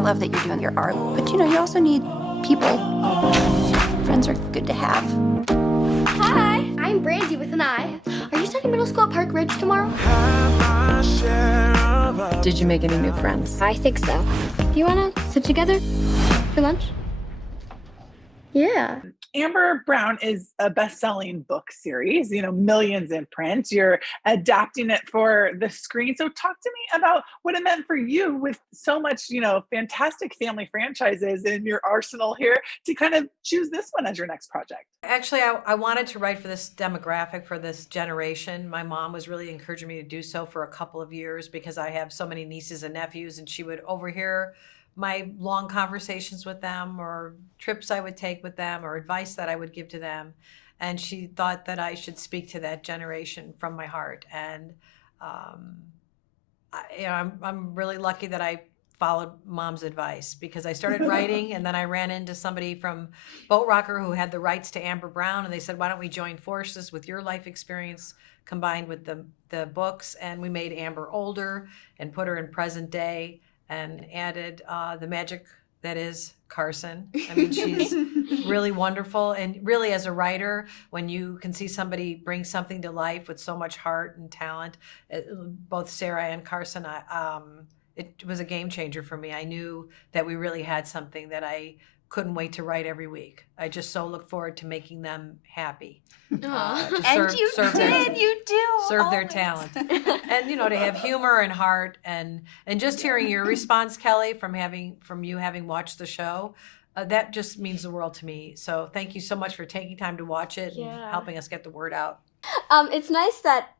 love that you're doing your art, but you also need people. Friends are good to have. Hi, I'm Brandy with an I. Are you starting middle school at Park Ridge tomorrow? Did you make any new friends? I think so. Do you want to sit together for lunch? Yeah. Amber Brown is a best-selling book series, millions in print. You're adapting it for the screen. So talk to me about what it meant for you with so much, fantastic family franchises in your arsenal here to kind of choose this one as your next project. Actually, I wanted to write for this demographic, for this generation. My mom was really encouraging me to do so for a couple of years because I have so many nieces and nephews, and she would overhear my long conversations with them or trips I would take with them or advice that I would give to them. And she thought that I should speak to that generation from my heart. And I'm really lucky that I followed mom's advice, because I started writing and then I ran into somebody from Boat Rocker who had the rights to Amber Brown, and they said, why don't we join forces with your life experience combined with the books? And we made Amber older and put her in present day and added the magic that is Carsyn. I mean, she's really wonderful. And really, as a writer, when you can see somebody bring something to life with so much heart and talent, both Sarah and Carsyn, it was a game changer for me. I knew that we really had something that I couldn't wait to write every week. I just so look forward to making them happy. And you do serve their talent, and to have humor and heart, and just hearing your response, Kelly, from you having watched the show, that just means the world to me. So thank you so much for taking time to watch it and helping us get the word out. It's nice that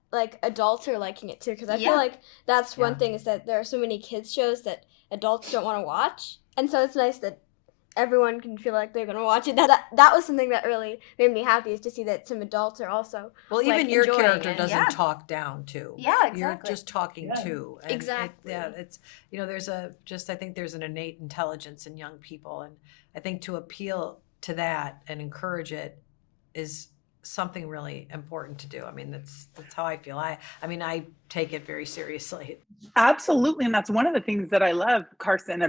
adults are liking it too, because I feel like that's one thing, is that there are so many kids shows that adults don't want to watch, and so it's nice that everyone can feel like they're going to watch it. That was something that really made me happy, is to see that some adults are also even your character doesn't talk down too. Yeah, exactly. You're just talking too. And exactly. I think there's an innate intelligence in young people, and I think to appeal to that and encourage it is something really important to do. I mean, that's how I feel. I take it very seriously. Absolutely. And that's one of the things that I love, Carsyn,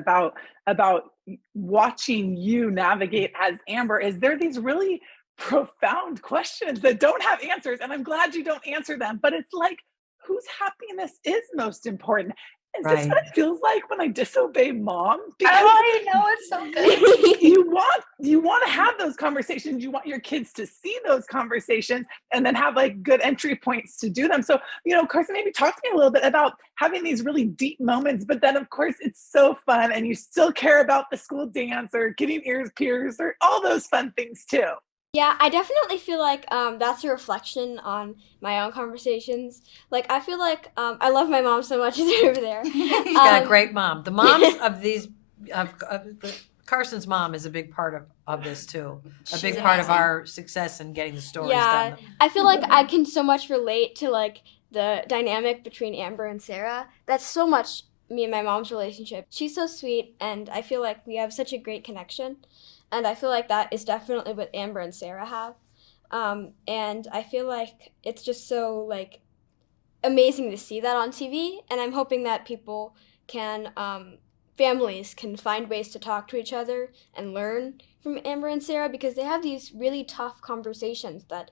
about watching you navigate as Amber, is there these really profound questions that don't have answers. And I'm glad you don't answer them, but it's like, whose happiness is most important? Is this what it feels like when I disobey mom? Because I know, it's so good. you want to have those conversations. You want your kids to see those conversations and then have good entry points to do them. So, Carsyn, maybe talk to me a little bit about having these really deep moments, but then of course it's so fun and you still care about the school dance or getting ears pierced or all those fun things too. Yeah, I definitely feel like that's a reflection on my own conversations. I feel like I love my mom so much over there. She's got a great mom. The moms of Carsyn's mom is a big part of this too. A big part of our success in getting the stories done. Yeah, I feel like I can so much relate to the dynamic between Amber and Sarah. That's so much me and my mom's relationship. She's so sweet, and I feel like we have such a great connection. And I feel like that is definitely what Amber and Sarah have. And I feel like it's just so amazing to see that on TV. And I'm hoping that people can, families can find ways to talk to each other and learn from Amber and Sarah, because they have these really tough conversations that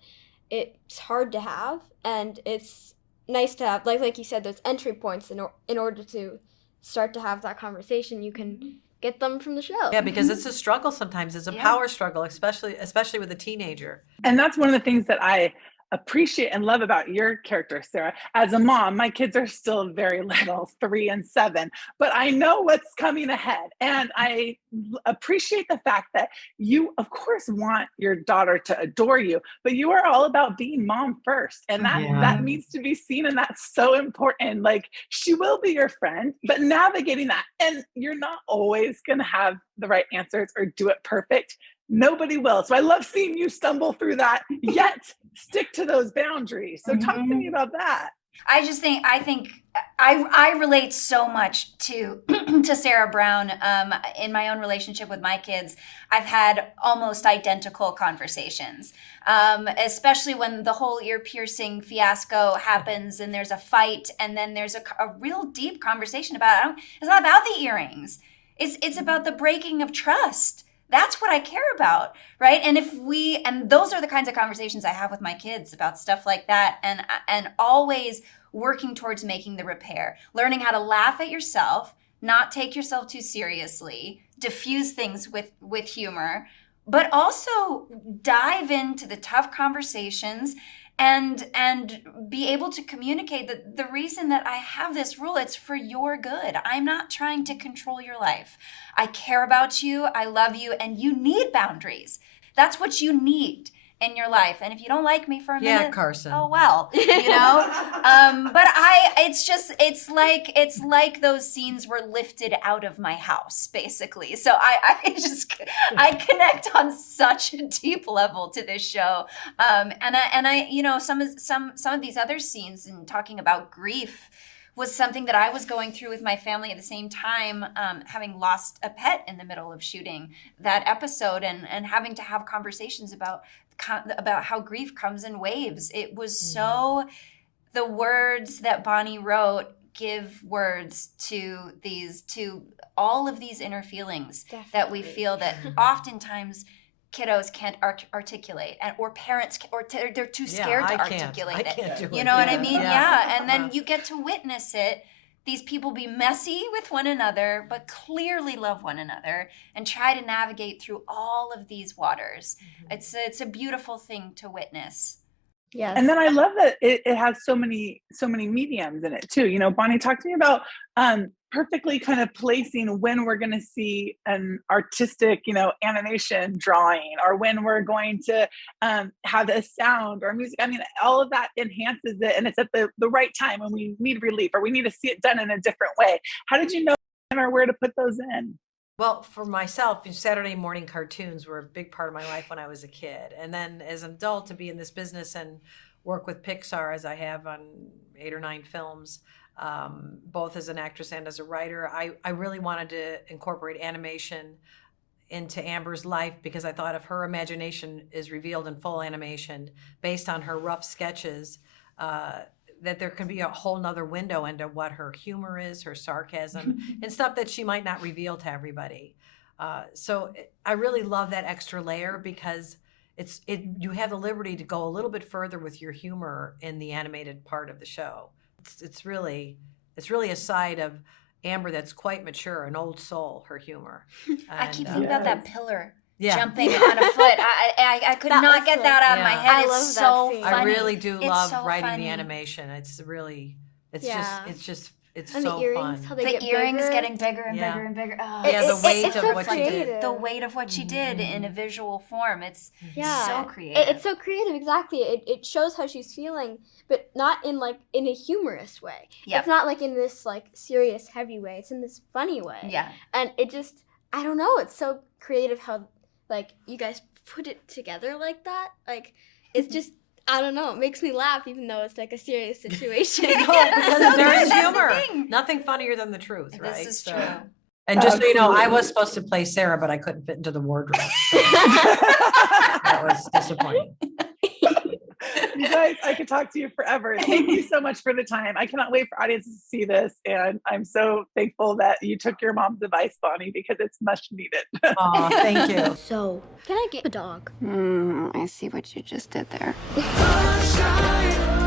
it's hard to have. And it's nice to have, like you said, those entry points in order to start to have that conversation. You can get them from the show. Yeah, because it's a struggle sometimes. It's a power struggle, especially with a teenager. And that's one of the things that I appreciate and love about your character, Sarah. As a mom, my kids are still very little, 3 and 7, but I know what's coming ahead. And I appreciate the fact that you, of course, want your daughter to adore you, but you are all about being mom first. And that needs to be seen. And that's so important. She will be your friend, but navigating that, and you're not always going to have the right answers or do it perfect. Nobody will. So I love seeing you stumble through that, yet stick to those boundaries. So talk to me about that. I think I relate so much to Sarah Brown in my own relationship with my kids. I've had almost identical conversations, especially when the whole ear piercing fiasco happens and there's a fight, and then there's a real deep conversation about it's not about the earrings. It's about the breaking of trust. That's what I care about, right? And those are the kinds of conversations I have with my kids about stuff like that, and always working towards making the repair, learning how to laugh at yourself, not take yourself too seriously, diffuse things with humor, but also dive into the tough conversations and be able to communicate that the reason that I have this rule, it's for your good. I'm not trying to control your life. I care about you, I love you, and you need boundaries. That's what you need in your life. And if you don't like me for a minute, Carsyn. oh well, but it's like those scenes were lifted out of my house, basically. So I connect on such a deep level to this show. And I some of these other scenes, and talking about grief, was something that I was going through with my family at the same time, having lost a pet in the middle of shooting that episode, and having to have conversations about how grief comes in waves. It was so, the words that Bonnie wrote give words to all of these inner feelings that we feel that oftentimes kiddos can't articulate, or parents they're too scared to articulate it. You know what I mean? Yeah. And then you get to witness it. These people be messy with one another, but clearly love one another and try to navigate through all of these waters. It's a beautiful thing to witness. Yeah. And then I love that it has so many mediums in it too. Bonnie, talk to me about perfectly kind of placing when we're going to see an artistic, animation drawing, or when we're going to have a sound or music. I mean, all of that enhances it, and it's at the right time when we need relief or we need to see it done in a different way. How did you know or where to put those in? Well, for myself, Saturday morning cartoons were a big part of my life when I was a kid. And then as an adult, to be in this business and work with Pixar, as I have on 8 or 9 films, both as an actress and as a writer, I really wanted to incorporate animation into Amber's life, because I thought if her imagination is revealed in full animation based on her rough sketches, that there can be a whole nother window into what her humor is, her sarcasm, and stuff that she might not reveal to everybody. So I really love that extra layer, because you have the liberty to go a little bit further with your humor in the animated part of the show. It's really a side of Amber that's quite mature, an old soul, her humor. I keep thinking about that pillar. Yeah. Jumping on a foot. I could not get that out of my head. I love It's that so scene. funny. I really do love so writing funny. the animation. It's so And the earrings, fun. how they The get earrings bigger. getting bigger and Yeah. bigger and bigger. Oh, Yeah, the weight it's of so what you did. creative. The weight of what she did in a visual form. It's Yeah. so creative. It's so creative, exactly. It shows how she's feeling, but not in a humorous way. Yep. It's not like in this serious, heavy way. It's in this funny way. Yeah. And it just, I don't know, it's so creative how you guys put it together like that. It's just, I don't know, it makes me laugh even though it's a serious situation. No, because so there good. is That's the humor. thing. Nothing funnier than the truth, right? This is So- true. And just so you know, I Absolutely. was supposed to play Sarah, but I couldn't fit into the wardrobe. That was disappointing. You guys, I could talk to you forever. Thank you so much for the time. I cannot wait for audiences to see this. And I'm so thankful that you took your mom's advice, Bonnie, because it's much needed. Oh, thank you. So, can I get a dog? I see what you just did there. Sunshine.